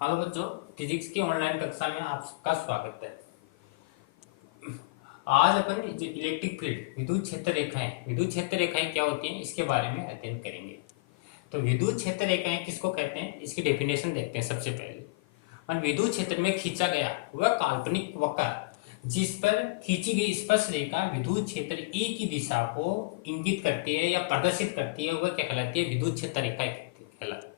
Hello बच्चों, physics की online कक्षा में आप सबका स्वागत है। आज अपन जो इलेक्ट्रिक फील्ड विद्युत क्षेत्र रेखाएं क्या होती हैं इसके बारे में अध्ययन करेंगे। तो विद्युत क्षेत्र रेखाएं किसको कहते हैं, इसकी डेफिनेशन देखते हैं। सबसे पहले और विद्युत क्षेत्र में खींचा गया वह काल्पनिक वक्र जिस पर खींची गई स्पर्श रेखा विद्युत क्षेत्र ए की दिशा को इंगित करती है या प्रदर्शित करती है, वह क्या कहलाती है, विद्युत क्षेत्र रेखा कहलाती है।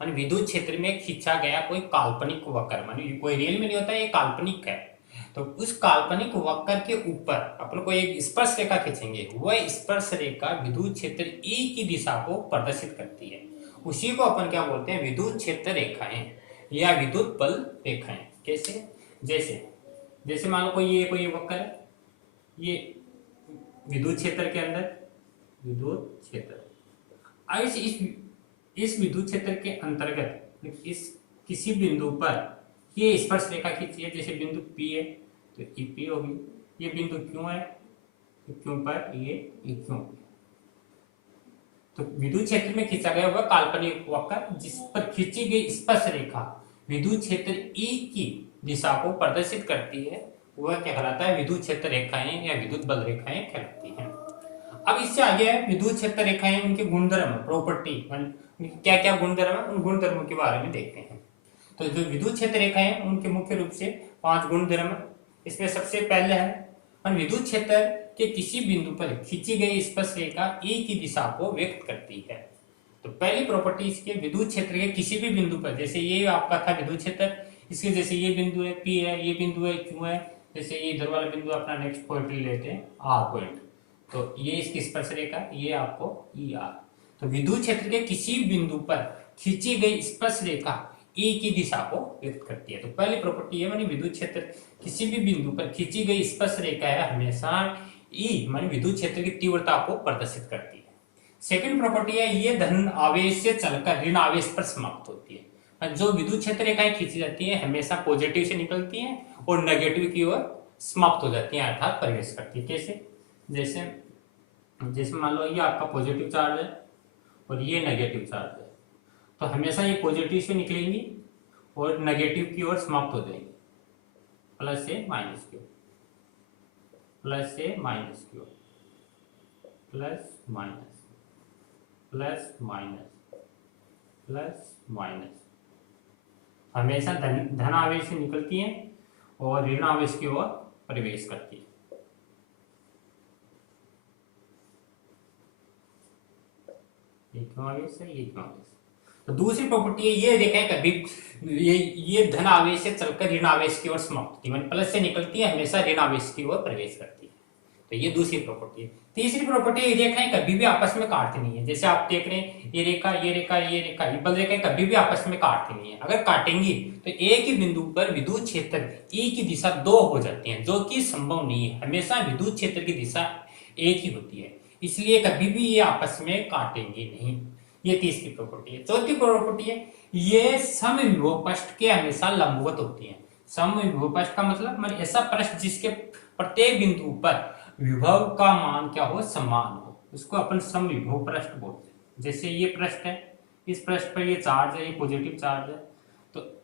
मान विद्युत क्षेत्र में खींचा गया कोई काल्पनिक वक्र, मान कोई रियल में नहीं होता, ये काल्पनिक है। तो उस काल्पनिक वक्र के ऊपर अपन को एक स्पर्श रेखा खींचेंगे, वह स्पर्श रेखा विद्युत क्षेत्र ए की दिशा को प्रदर्शित करती है। उसी को अपन क्या बोलते हैं, विद्युत क्षेत्र रेखाएं या विद्युत बल रेखाएं। कैसे? जैसे जैसे मान लो कोई वक्र है, ये विद्युत क्षेत्र के अंदर विद्युत क्षेत्र। अब इस विद्युत क्षेत्र के अंतर्गत इस किसी बिंदु पर ये स्पर्श रेखा खींची है। जैसे बिंदु P है तो ये P होगी, ये बिंदु Q है तो Q पर ये Q। तो विद्युत क्षेत्र में खींचा गया वह काल्पनिक वक्र जिस पर खींची गई स्पर्श रेखा विद्युत क्षेत्र E की दिशा को प्रदर्शित करती है, वह क्या कहलाता है, विद्युत क्षेत्र रेखाएं या विद्युत बल रेखाएं कहलाती हैं। अब इससे आगे है विद्युत क्षेत्र रेखाएं, उनके गुणधर्म, प्रॉपर्टी, क्या क्या गुणधर्म है, उन गुणधर्मों के बारे में देखते हैं। तो जो विद्युत क्षेत्र रेखाएं हैं उनके मुख्य रूप से 5 गुणधर्म। इसमें सबसे पहले है विद्युत क्षेत्र के किसी बिंदु पर खींची गई स्पर्श रेखा ए की दिशा को व्यक्त करती है। तो पहली प्रॉपर्टी इसके, विद्युत क्षेत्र के किसी भी बिंदु पर, जैसे ये आपका था विद्युत क्षेत्र, इसके जैसे ये बिंदु है P है, ये बिंदु है Q है, जैसे ये इधर वाला बिंदु अपना नेक्स्ट पॉइंट लेते हैं R पॉइंट, तो ये इसकी स्पर्श रेखा, ये आपको ER। तो विद्युत क्षेत्र के किसी बिंदु पर खींची गई स्पर्श रेखा E की दिशा को व्यक्त करती है। तो पहली प्रॉपर्टी है, मानी विद्युत क्षेत्र किसी भी बिंदु पर खींची गई स्पर्श रेखा है हमेशा E मानी विद्युत क्षेत्र की तीव्रता को प्रदर्शित करती है। सेकंड प्रॉपर्टी है, ये धन आवेश से चलकर ऋण आवेश पर समाप्त होती है। जो विद्युत क्षेत्र रेखाएं खींची जाती है हमेशा पॉजिटिव से निकलती हैं और नेगेटिव की ओर समाप्त हो जाती हैं, अर्थात प्रवेश करती है। कैसे? जैसे जैसे मान लो ये आपका पॉजिटिव चार्ज है और ये नेगेटिव चार्ज है, तो हमेशा ये पॉजिटिव से निकलेंगी और नेगेटिव की ओर समाप्त हो जाएंगी, प्लस से माइनस की ओर, प्लस से माइनस की ओर, plus minus, plus minus, plus minus. हमेशा धन आवेश से निकलती हैं और ऋण आवेश की ओर प्रवेश करती है। ये क्यों आवेश है, ये क्यों आवेश। तो दूसरी प्रॉपर्टी है, ये देखें कभी ये धन आवेश से चलकर ऋण आवेश की ओर समाप्त होती है, प्लस से निकलती है, हमेशा ऋण आवेश की ओर प्रवेश करती है। तो ये दूसरी प्रॉपर्टी है। तीसरी प्रॉपर्टी है, रेखाएं कभी भी आपस में काटती नहीं है। जैसे आप देख रहे हैं ये रेखा, ये रेखा, ये रेखा, ये बल रेखाएं कभी भी आपस में काटती नहीं है। अगर काटेंगी तो एक ही बिंदु पर विद्युत क्षेत्र E की दिशा 2 हो जाती है, जो कि संभव नहीं है। हमेशा विद्युत क्षेत्र की दिशा एक ही होती है, इसलिए कभी भी ये आपस में काटेंगी नहीं। ये तीसरी प्रॉपर्टी है। चौथी प्रॉपर्टी है, ये समविभव पृष्ठ के हमेशा लंबवत होती है। समविभव पृष्ठ का मतलब ऐसा पृष्ठ जिसके प्रत्येक बिंदु पर विभव का मान क्या हो, समान हो, उसको अपन समविभव पृष्ठ बोलते हैं। जैसे ये पृष्ठ है, इस पृष्ठ पर ये चार्ज है, ये पॉजिटिव चार्ज है, तो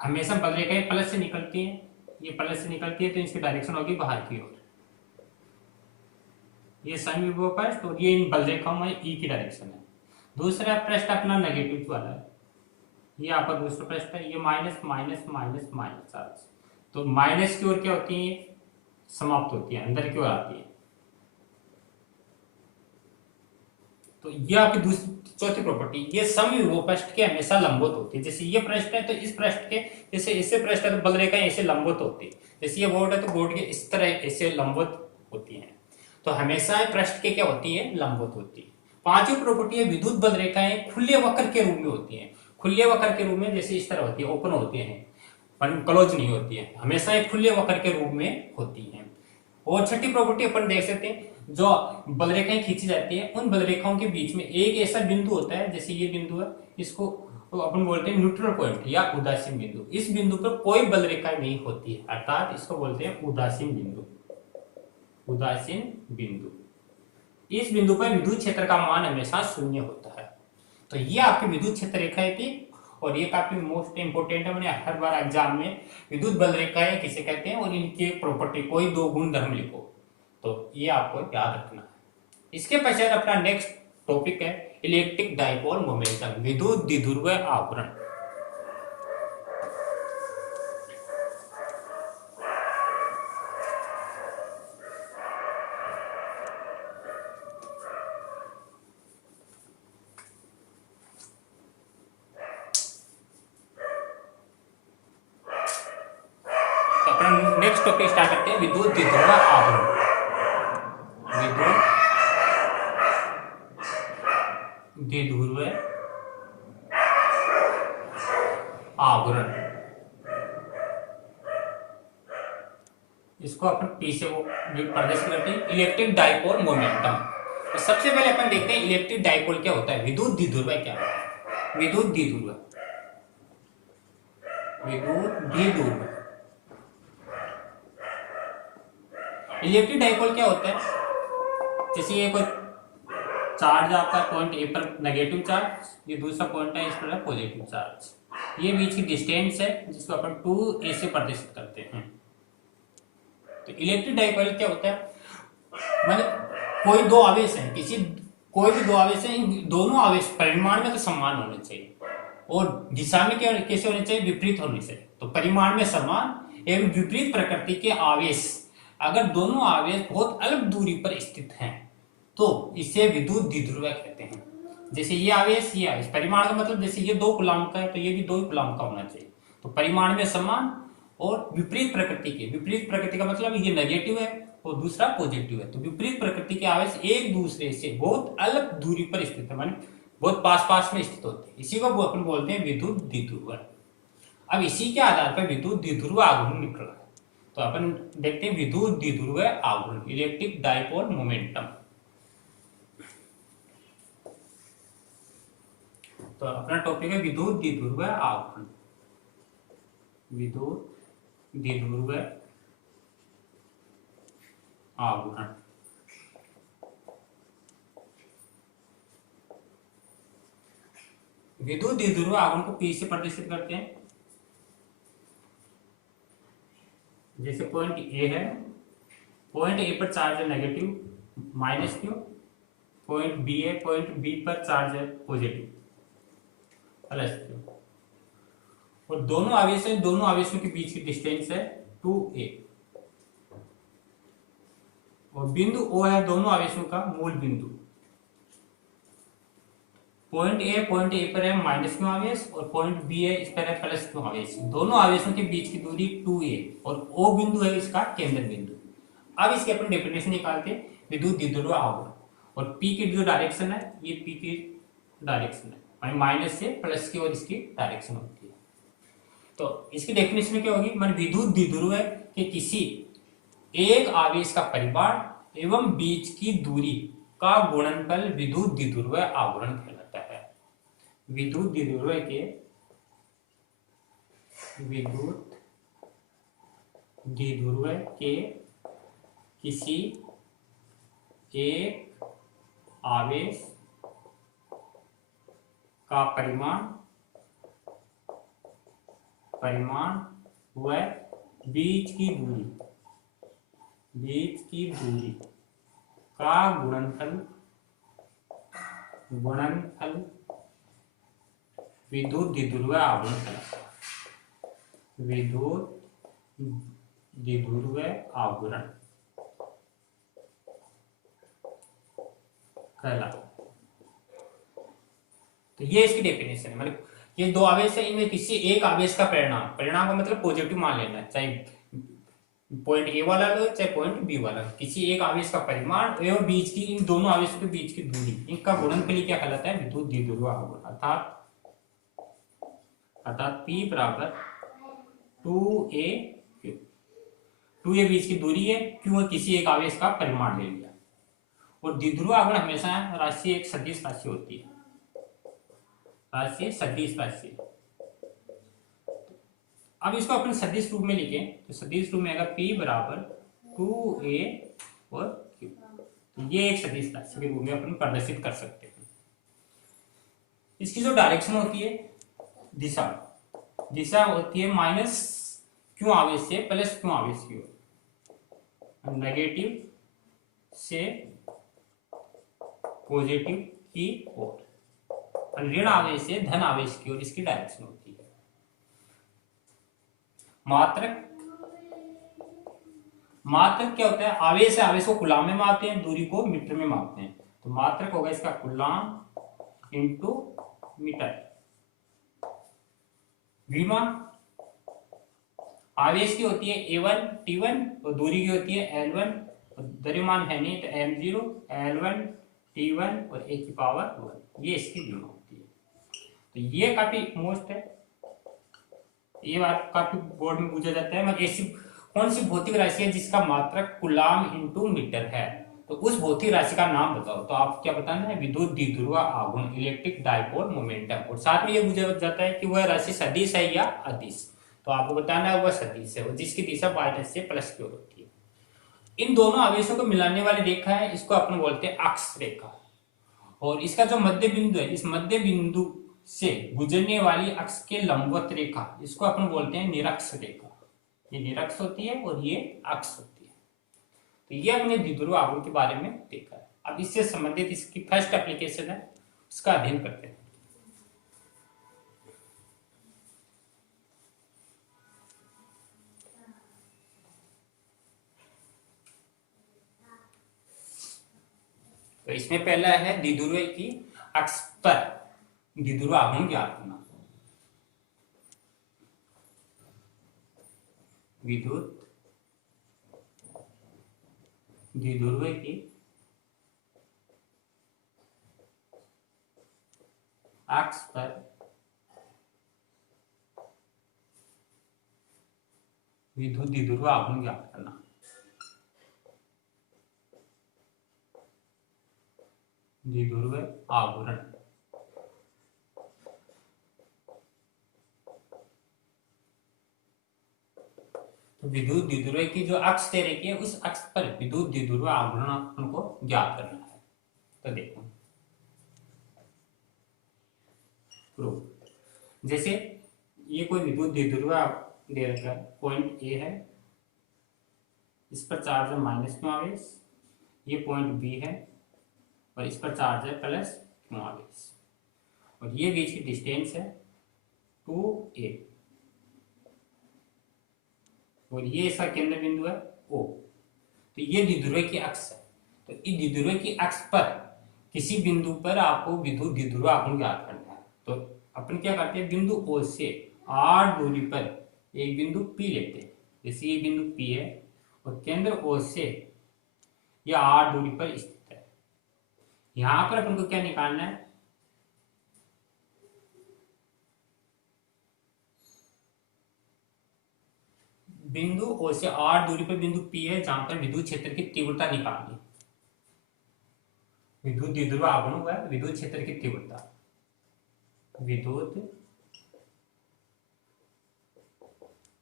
हमेशा बल रेखाएं प्लस से निकलती है, ये प्लस से निकलती है तो इसकी डायरेक्शन होगी बाहर की ओर। ये समविभव पृष्ठ और ये इन बल रेखाओं में E की डायरेक्शन है। दूसरा पृष्ठ अपना नेगेटिव वाला है, ये आपका दूसरा पृष्ठ है, ये minus minus minus minus charge, तो माइनस की ओर क्या होती है, समाप्त होती है, अंदर की ओर आती है। तो ये आपकी दूसरी चौथी प्रॉपर्टी, ये समविभव पृष्ठ के हमेशा लंबवत होती है। जैसे ये पृष्ठ है तो इस पृष्ठ के जैसे इससे पृष्ठ है तो बल रेखाएं ऐसे लंबवत होती है। जैसे ये बोर्ड है तो बोर्ड के इस तरह ऐसे लंबवत होती है। तो हमेशा पृष्ठ के क्या होती है, लंबवत होती है। पांचवी प्रॉपर्टी है, विद्युत बल रेखाएं खुले वक्र के रूप में होती हैं। खुले वक्र के रूप में जैसे इस तरह होती है, ओपन होती है, क्लोज नहीं होती है, हमेशा एक खुले वक्र के रूप में होती है। और छठी प्रॉपर्टी अपन देख सकते हैं, जो बल रेखाएं खींची जाती है उन बल रेखाओं के बीच में एक ऐसा बिंदु होता है, जैसे ये बिंदु है, इसको अपन बोलते हैं न्यूट्रल पॉइंट या उदासीन बिंदु। इस बिंदु पर कोई बल रेखा नहीं होती है, अर्थात इसको बोलते हैं उदासीन बिंदु। उदासीन बिंदु, इस बिंदु पर विद्युत क्षेत्र का मान हमेशा शून्य होता है। तो ये आपकी विद्युत क्षेत्र रेखाएं थी। और ये काफी मोस्ट इंपोर्टेंट है, मैंने हर बार एग्जाम में विद्युत बल रेखाएं किसे कहते हैं और इनकी प्रॉपर्टी कोई दो गुण धर्म लिखो, तो ये आपको याद रखना है। इसके पश्चात अपना नेक्स्ट टॉपिक है इलेक्ट्रिक डाइपोल मोमेंटम, विद्युत द्विध्रुव आवरण। नेक्स्ट टॉपिक स्टार्ट करते हैं विद्युत द्विध्रुव आवरण। विद्युत द्विध्रुव आवरण, इसको अपन पी से वो प्रदर्शित करते हैं इलेक्ट्रिक डाइपोल मोमेंटम। तो सबसे पहले अपन देखते हैं इलेक्ट्रिक डाइपोल क्या होता है, विद्युत द्विध्रुव क्या होता है। विद्युत द्विध्रुव, विद्युत द्विध्रुव इलेक्ट्रिक डाइपोल क्या होता है, जैसे ये कोई चार्ज आपका पॉइंट ए पर नेगेटिव चार्ज, ये दूसरा पॉइंट है इस पर पॉजिटिव चार्ज, ये बीच की डिस्टेंस है जिसको अपन 2a से प्रदर्शित करते हैं। तो इलेक्ट्रिक डाइपोल क्या होता है, मतलब कोई दो आवेश हैं, कोई भी दो आवेश हैं, दोनों आवेश परिमाण में तो समान होने चाहिए और दिशा में क्या कैसे होने चाहिए, विपरीत होने चाहिए। तो परिमाण में समान एवं विपरीत प्रकृति के आवेश, अगर दोनों आवेश बहुत अलग दूरी पर स्थित हैं तो इसे विद्युत द्विध्रुव कहते हैं। जैसे ये आवेश परिमाण का मतलब जैसे ये 2 कूलम का है तो ये भी 2 कूलम का होना चाहिए। तो परिमाण में समान और विपरीत प्रकृति के, विपरीत प्रकृति का मतलब ये नेगेटिव है और दूसरा पॉजिटिव है, तो विपरीत प्रकृति के आवेश एक दूसरे से बहुत अलग दूरी पर स्थित है, माने बहुत पास पास में स्थित होते हैं, इसी को अपन बोलते हैं विद्युत द्विध्रुव। अब इसी के आधार पर विद्युत द्विध्रुव आवरण निकल रहा है। तो अपन देखते हैं विद्युत द्विध्रुव आवरण, इलेक्ट्रिक डाइपोल मोमेंटम। तो अपना टॉपिक है विद्युत द्विध्रुव आवरण, विद्युत द्विध्रुव आवरण। विद्युत द्विध्रुव आवरण को P से प्रदर्शित करते हैं। जैसे पॉइंट ए है, पॉइंट ए पर चार्ज है negative minus Q, point B है, पॉइंट बी पर चार्ज है पॉजिटिव प्लस क्यू, और दोनों आवेश हैं, दोनों आवेशों के बीच की डिस्टेंस है 2a, और बिंदु O है दोनों आवेशों का मूल बिंदु। पॉइंट ए पर है माइनस क्यू आवेश और पॉइंट बी है इस पर है प्लस क्यू आवेश, दोनों आवेशों के बीच की दूरी 2a और O बिंदु है इसका केंद्र बिंदु। अब इसके अपन डेफिनेशन निकालते हैं विद्युत द्विध्रुव आवरण, और P की जो डायरेक्शन है ये P की डायरेक्शन है, माइनस से प्लस की और इसकी डायरेक्शन होती है। तो इसकी डेफिनेशन क्या होगी, मान विद्युत द्विध्रुव है कि किसी एक आवेश का परिमाण एवं बीच की दूरी का गुणनफल विद्युत द्विध्रुव आवरण कहलाता है। विद्युत द्विध्रुव के किसी एक आवेश का परिमाण व बीच की दूरी का गुणनफल विद्युत द्विध्रुव आवरण कहलाता है। विद्युत द्विध्रुव आवरण कहलाता है। तो ये इसकी डेफिनेशन है, मतलब ये दो आवेश है, इनमें किसी एक आवेश का परिणाम का मतलब पॉजिटिव मान लेना है, चाहे पॉइंट ए वाला लो चाहे पॉइंट बी वाला, किसी एक आवेश का परिमाण एवं बीच की इन दोनों आवेशों के बीच की दूरी, इनका गुणनफल क्या कहलाता है, विद्युत द्विध्रुव आवरण। अर्थात P बराबर 2a q, 2a बीच की दूरी है, q किसी एक आवेश का परिमाण ले लिया, और द्विध्रुव आवरण हमेशा राशि एक सदिश राशि होती है, राशि सदिश राशि। अब इसको अपन सदिश रूप में लिखें तो सदिश रूप में आएगा P बराबर 2a और q, तो ये एक सदिश राशि के रूप में अपन प्रदर्शित कर सकते हैं। इसकी जो डायरेक्शन होती है दिशा, दिशा होती है माइनस क्यों आवेश से प्लस क्यों आवेश की ओर, नेगेटिव से पॉजिटिव की ओर, ऋण आवेश से धन आवेश की ओर इसकी डायरेक्शन होती है। मात्रक, मात्रक क्या होता है, आवेश है, आवेश को कूलाम में मापते हैं, दूरी को मीटर में मापते हैं, तो मात्रक होगा इसका कूलाम इंटू मीटर। विमा आवेश की होती है A1 T1 और दूरी की होती है L1, द्रव्यमान है नहीं तो M0 L1 T1 और A की पावर 1, ये इसकी विमा होती है। तो ये काफी मोस्ट है, ये बात काफी बोर्ड में पूछा जाता है, मतलब ऐसी कौन सी भौतिक राशि है जिसका मात्रक कूलाम इंटू मीटर है, तो उस भौतिक राशि का नाम बताओ। तो आप क्या बताना है, विद्युत द्विध्रुव आघूर्ण, इलेक्ट्रिक डाइपोल मोमेंटम, और साथ में ये पूछा जाता है कि वह राशि सदिश है या अदिश, तो आपको बताना है वह सदिश है, जिसकी दिशा माइनस से प्लस की ओर होती है। इन दोनों आवेशों को मिलाने वाली रेखा है, इसको अपन बोलते हैं अक्ष रेखा, और इसका जो मध्य बिंदु है, इस मध्य बिंदु से गुजरने वाली अक्ष के लंबवत रेखा, इसको अपन बोलते हैं निरक्ष रेखा। ये निरक्ष होती है और ये अक्ष होती है। तो ये हमने द्विध्रुव आघूर्ण के बारे में देखा है। अब इससे संबंधित इसकी फर्स्ट एप्लीकेशन है, उसका अध्ययन करते हैं। तो इसमें पहला है द्विध्रुव की अक्ष पर द्विध्रुव आघूर्ण ज्ञात करना। विद्युत द्विध्रुव की अक्ष पर विद्युत द्विध्रुव आघूर्ण ज्ञात करना। द्विध्रुव आघूर्ण, तो विद्युत द्विध्रुव की जो अक्ष दे रखी है, उस अक्ष पर विद्युत द्विध्रुव आघूर्ण को ज्ञात करना है। तो देखो प्रूफ, जैसे ये कोई विद्युत द्विध्रुव दे रखा है, पॉइंट ए है, इस पर चार्ज है माइनस क्यों आवेश, ये पॉइंट बी है और इस पर चार्ज है प्लस क्यों आवेश, और ये बीच की डिस्टेंस है 2a, और ये इसका केंद्र बिंदु है O। तो ये द्विध्रुव की अक्ष है। तो इस द्विध्रुव की अक्ष पर किसी बिंदु पर आपको विद्युत द्विध्रुव आघूर्ण ज्ञात करना है। तो अपन क्या करते हैं, बिंदु O से r दूरी पर एक बिंदु P लेते हैं, जैसे ये बिंदु P है और केंद्र O से यह r दूरी पर स्थित है। यहां पर अपन को क्या निकालना है, बिंदु O से r दूरी पर बिंदु P है, जहां पर विद्युत क्षेत्र की तीव्रता निकालनी। विद्युत द्विध्रुव आघूर्ण हुआ है, विद्युत क्षेत्र की तीव्रता, विद्युत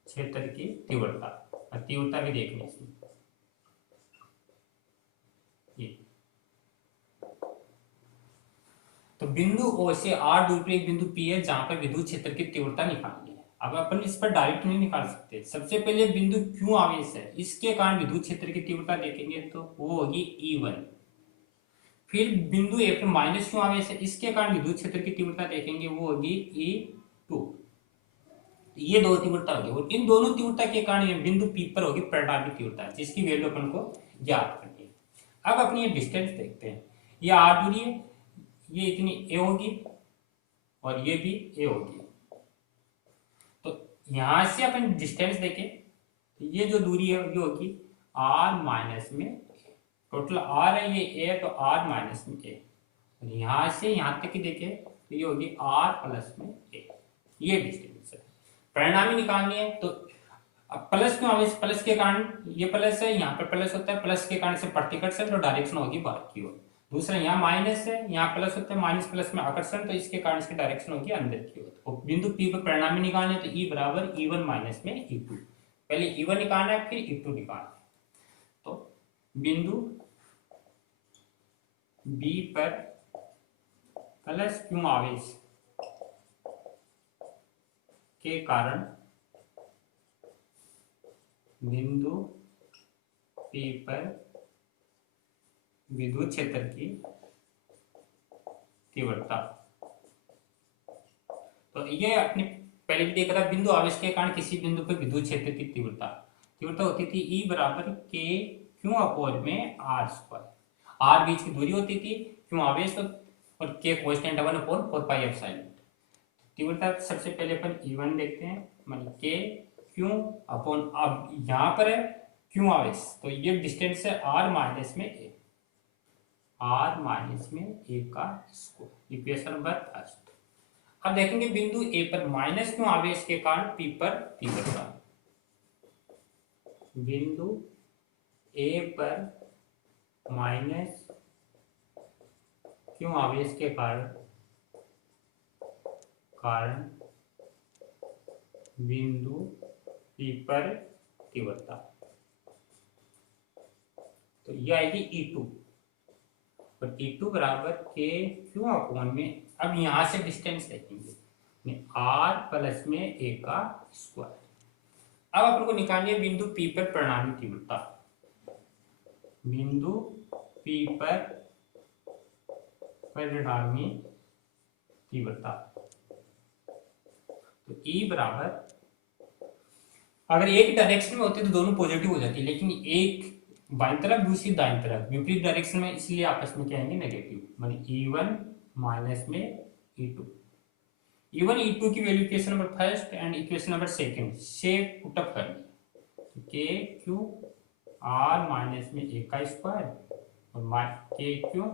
क्षेत्र की तीव्रता, और तीव्रता भी देखनी इसमें। तो बिंदु O से r दूरी पर एक बिंदु P है, जहां पर विद्युत क्षेत्र की तीव्रता निकालनी है। अब अपन इस पर डायरेक्ट नहीं निकाल सकते, सबसे पहले बिंदु Q आवेश है, इसके कारण विद्युत क्षेत्र की तीव्रता देखेंगे तो वो होगी E1। फिर बिंदु A पर माइनस Q आवेश है, इसके कारण विद्युत क्षेत्र की तीव्रता देखेंगे, वो होगी E2। ये दो तीव्रता होगी, और इन दोनों तीव्रता के कारण ये बिंदु P पर होगी परिणामी तीव्रता, जिसकी वैल्यू अपन को ज्ञात करनी है। अब अपनी ये डिस्टेंस देखते हैं, ये r दूरी है, ये इतनी a होगी और ये भी a होगी। तो यहां से अपन डिस्टेंस देखें तो ये जो दूरी है ये होगी r माइनस में a, टोटल r है, ये a है तो r माइनस में a, और यहां से यहां तक देखें तो ये होगी r प्लस में a, ये डिस्टेंस है। परिणामी निकालनी है, तो अब प्लस क्यों आवेश, प्लस के कारण ये प्लस है, यहाँ पर प्लस होता है, प्लस के कारण से प्रतिकर्षण, तो डायरेक्शन होगी बाहर की ओर। दूसरा यहाँ माइनस है, यहाँ प्लस होता है, माइनस प्लस में आकर्षण, तो इसके कारण इसकी डायरेक्शन होगी अंदर की ओर। तो बिंदु P पर परिणामी निकालने, तो E बराबर E1 माइनस में E2, पहले E1 निकालना है फिर E2 निकालना है। तो बिंदु B पर प्लस क्यों आवेश के कारण बिंदु P पर विद्युत क्षेत्र की तीव्रता। तो ये अपने पहले भी देखा था, बिंदु आवेश के कारण किसी बिंदु पर विद्युत क्षेत्र की तीव्रता तीव्रता होती थी E बराबर के क्यू अपॉन में आर स्क्वायर। आर बीच की दूरी होती थी, क्यों आवेश और के कांस्टेंट 1 अपॉन 4 पाई एप्सिलॉन। तीव्रता सबसे पहले अपन E1 देखते हैं, मतलब के क्यू अपॉन, अब यहाँ पर है क्यों आवेश, तो ये डिस्टेंस है आर माइनस में ए, आर माइनस में ए का स्क्वायर, इक्वेशन नंबर फर्स्ट। अब देखेंगे बिंदु ए पर माइनस क्यों आवेश के कारण पी पर तीव्रता। बिंदु ए पर माइनस क्यों आवेश के कारण बिंदु पी पर तीव्रता, तो यह आएगी E2, और E2 बराबर के क्यों अपॉन में, अब यहां से डिस्टेंस देखेंगे आर प्लस में ए का स्क्वायर। अब अपन को निकालनी है बिंदु P पर परिणामी तीव्रता। बिंदु P पर परिणामी तीव्रता, तो E बराबर, अगर एक डायरेक्शन में होती तो दोनों पॉजिटिव हो जाती, लेकिन एक बाईं तरफ दूसरी दाईं तरफ विपरीत डायरेक्शन में, इसलिए आपस में क्या आएंगे नेगेटिव, माने E1 माइनस में E2। E1 E2 की value equation number first and equation number second से पुटअप करनी, के क्यू आर माइनस में ए का स्क्वायर और के क्यू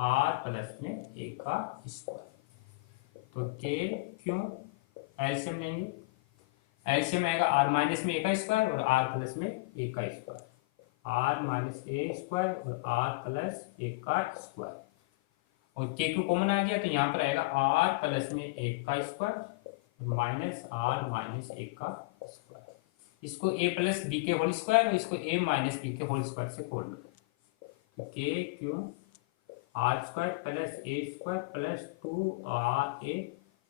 आर प्लस में ए का स्क्वायर, तो के क्यू एलसीएम लेंगे, एलसीएम आएगा आर माइनस में ए का स्क्वायर और आर प्लस में ए का square, R minus A square और आर प्लस ए का स्क्वायर, और के क्यू कॉमन आ गया तो यहाँ पर आएगा आर प्लस में ए का square minus R minus A का स्क्वायर। इसको ए प्लस बी के होल स्क्वायर और इसको ए माइनस बी के होल स्क्वायर से खोल लो, K Q R square plus A square plus 2RA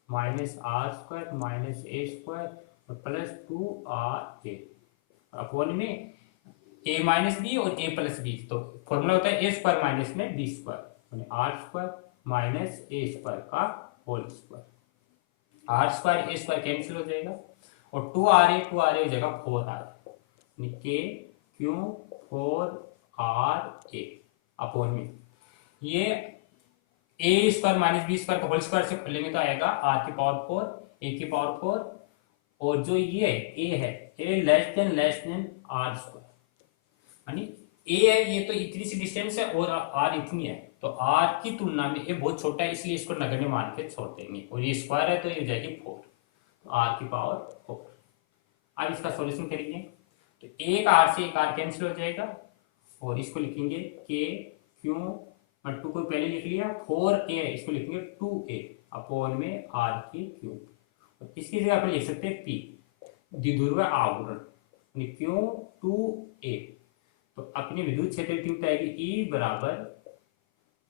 minus R square minus A square और प्लस 2RA अपॉन में ए माइनस बी और ए प्लस बी, तो फॉर्मूला होता है ए स्क्वायर माइनस में B square, R square minus A square का whole square, R square A square cancel हो जाएगा और 2RA हो जाएगा 4R, के क्यू 4RA अपॉन में ये ए स्क्वायर माइनस बी स्क्वायर का होल स्क्वायर से खोलेंगे तो आएगा आर की पावर 4 ए की पावर 4, और जो ये ए है ए लेस देन आर स्क्वायर, यानी ए है ये तो इतनी सी डिस्टेंस है और आर इतनी है, तो आर की तुलना में ये बहुत छोटा है इसलिए इसको नगण्य मान के छोड़ देंगे, और ये स्क्वायर है तो ये हो जाएगी 4, तो आर की पावर 4। अब इसका सॉल्यूशन करेंगे तो एक आर से एक आर कैंसिल हो जाएगा और इसको लिखेंगे के क्यू, 2 को पहले लिख लिया, 4A इसको लिखेंगे 2A अपॉन में आर की क्यूब, और इसकी जगह आप लिख सकते हैं P द्विध्रुव आवरण, क्यों 2A, तो अपनी विद्युत क्षेत्र की तीव्रता आएगी E बराबर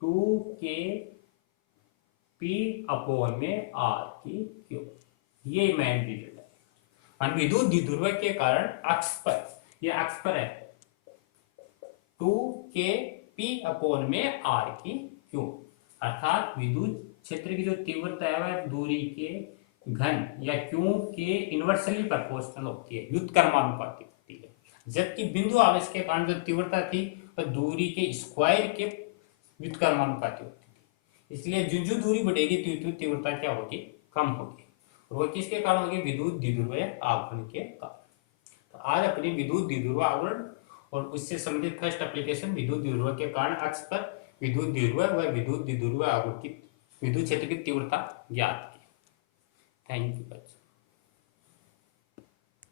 2K P अपॉन में आर की क्यूब। ये मैन रिजल्ट है। विद्युत द्विध्रुव के कारण अक्ष पर, यह अक्ष पर है 2K P अपॉन में आर की क्यूब, अर्थात विद्युत क्षेत्र की जो तीव्रता है वह दूरी के घन या क्यू के इनवर्सली प्रोपोर्शनल होती है, व्युत्क्रमानुपाती होती है, जबकि बिंदु आवेश के कारण जो तीव्रता थी वह दूरी के स्क्वायर के व्युत्क्रमानुपाती होती थी, इसलिए जो दूरी बढ़ेगी तीव्रता क्या होगी, कम होगी, और वह किसके कारण होगी, विद्युत द्विध्रुव आवरण के कारण। तो आज अपनी विद्युत द्विध्रुव आवरण और उससे संबंधित फर्स्ट एप्लीकेशन विद्युत द्विध्रुव के कारण अक्ष पर विद्युत द्विध्रुव व विद्युत द्विध्रुव आवृत्ति विद्युत क्षेत्र की तीव्रता ज्ञात की। थैंक यू बच्चों।